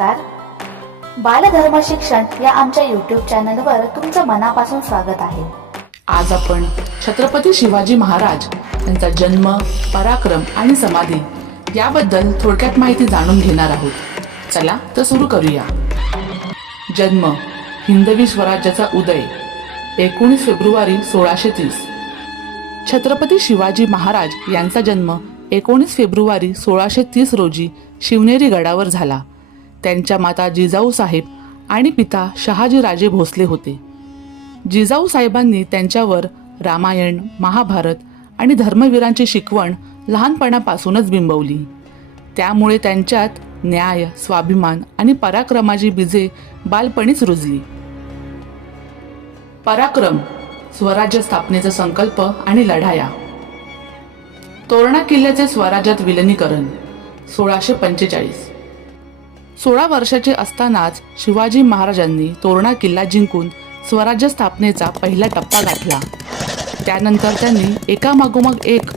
नमस्कार. बालधर्म शिक्षण या आमच्या यूट्यूब चॅनलवर तुमचं मनापासून स्वागत आहे. आज आपण छत्रपती शिवाजी महाराज यांचा जन्म पराक्रम आणि समाधी याबद्दल थोडक्यात माहिती जाणून घेणार आहोत. चला तर सुरू करूया. जन्म हिंदवी स्वराज्याचा उदय एकोणीस फेब्रुवारी सोळाशे तीस. छत्रपती शिवाजी महाराज यांचा जन्म एकोणीस फेब्रुवारी सोळाशे तीस रोजी शिवनेरी गडावर झाला. त्यांच्या माता जिजाऊ साहेब आणि पिता शहाजी राजे भोसले होते. जिजाऊ साहेबांनी त्यांच्यावर रामायण महाभारत आणि धर्मवीरांची शिकवण लहानपणापासूनच बिंबवली. त्यामुळे त्यांच्यात न्याय स्वाभिमान आणि पराक्रमाची बीजे बालपणीच रुजली. पराक्रम स्वराज्य स्थापनेचा संकल्प आणि लढाया. तोरणा किल्ल्याचे स्वराज्यात विलनीकरण सोळाशे पंचेचाळीस. सोळा वर्षाचे असतानाच शिवाजी महाराजांनी तोरणा किल्ला जिंकून स्वराज्य स्थापनेचा पहिला टप्पा गाठला. त्यानंतर त्यांनी एकामागोमाग एक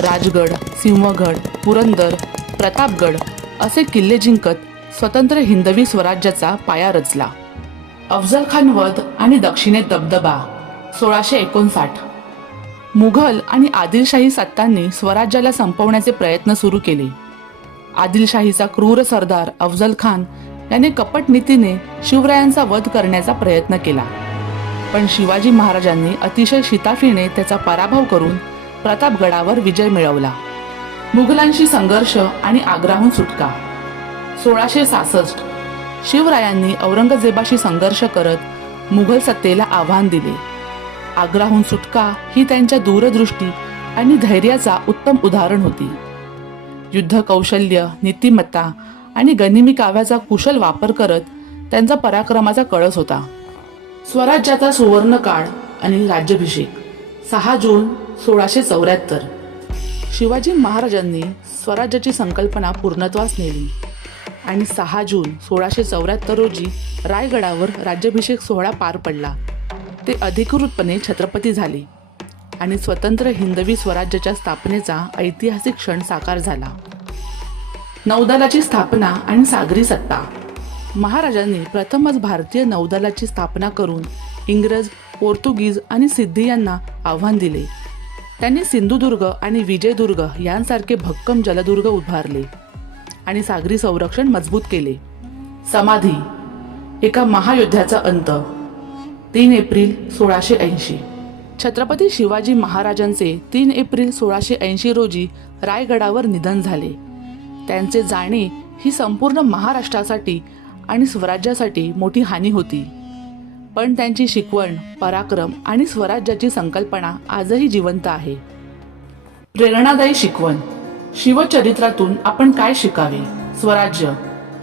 राजगड सिंहगड पुरंदर प्रतापगड असे किल्ले जिंकत स्वतंत्र हिंदवी स्वराज्याचा पाया रचला. अफजल खान वध आणि दक्षिणेत दबदबा सोळाशे एकोणसाठ. मुघल आणि आदिलशाही सत्तांनी स्वराज्याला संपवण्याचे प्रयत्न सुरू केले. आदिलशाहीचा क्रूर सरदार अफजल खान याने कपट नीतीने शिवरायांचा वध करण्याचा प्रयत्न केला. पण शिवाजी महाराजांनी अतिशय शिताफीने त्याचा पराभव करून प्रतापगडावर विजय मिळवला. मुघलांशी संघर्ष आणि आग्राहून सुटका. सोळाशे सासष्ट शिवरायांनी औरंगजेबाशी संघर्ष करत मुघल सत्तेला आव्हान दिले. आग्राहून सुटका ही त्यांच्या दूरदृष्टी आणि धैर्याचा उत्तम उदाहरण होती. युद्ध कौशल्य नीतिमत्ता आणि गनिमी काव्याचा कुशल वापर करत त्यांचा पराक्रमाचा कळस होता. स्वराज्याचा सुवर्ण काळ आणि राज्याभिषेक. सहा जून सोळाशे चौऱ्याहत्तर. शिवाजी महाराजांनी स्वराज्याची संकल्पना पूर्णत्वास नेली आणि सहा जून सोळाशे चौऱ्याहत्तर रोजी रायगडावर राज्याभिषेक सोहळा पार पडला. ते अधिकृतपणे छत्रपती झाले. आणि स्वतंत्र हिंदवी स्वराज्याच्या स्थापनेचा ऐतिहासिक क्षण साकार झाला. नौदलाची स्थापना आणि सागरी सत्ता. महाराजांनी प्रथमच भारतीय नौदलाची स्थापना करून इंग्रज पोर्तुगीज आणि सिद्धी यांना आव्हान दिले. त्यांनी सिंधुदुर्ग आणि विजयदुर्ग यांसारखे भक्कम जलदुर्ग उभारले आणि सागरी संरक्षण मजबूत केले. समाधी एका महायोद्ध्याचा अंत. तीन एप्रिल सोळाशे ऐंशी. छत्रपती शिवाजी महाराजांचे तीन एप्रिल सोळाशे ऐंशी रोजी रायगडावर निधन झाले. त्यांचे जाणे ही संपूर्ण महाराष्ट्रासाठी आणि स्वराज्यासाठी मोठी हानी होती. पण त्यांची शिकवण पराक्रम आणि स्वराज्याची संकल्पना आजही जिवंत आहे. प्रेरणादायी शिकवण. शिवचरित्रातून आपण काय शिकावे? स्वराज्य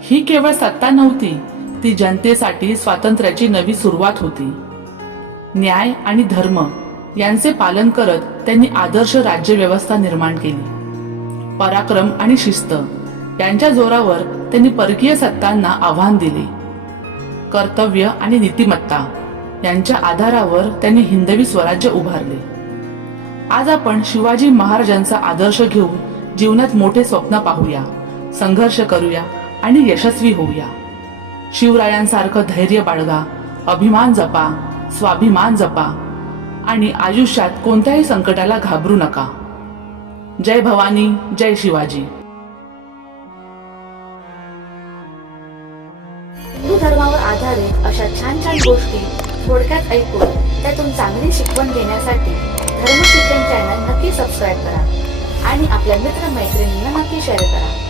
ही केवळ सत्ता नव्हती ती जनतेसाठी स्वातंत्र्याची नवी सुरुवात होती. न्याय आणि धर्म यांचे पालन करत त्यांनी आदर्श राज्यव्यवस्था निर्माण केली. पराक्रम आणि शिस्त यांच्या जोरावर त्यांनी परकीय सत्तांना आव्हान दिले. कर्तव्य आणि नीतिमत्ता यांच्या आधारावर त्यांनी हिंदवी स्वराज्य उभारले. आज आपण शिवाजी महाराजांचा आदर्श घेऊन जीवनात मोठे स्वप्न पाहूया संघर्ष करूया आणि यशस्वी होऊया. शिवरायांसारखं धैर्य बाळगा अभिमान जपा स्वाभिमान जपा. आणि आयुष्यात कोणत्याही संकटाला घाबरू नका. जय भवानी जय शिवाजी. हिंदू धर्मावर आधारित अशा छान छान गोष्टी थोडक्यात ऐकून त्यातून चांगली शिकवण घेण्यासाठी धर्म शिक्षण चॅनल नक्की सबस्क्राईब करा. आणि आपल्या मित्र मैत्रिणींना नक्की शेअर करा.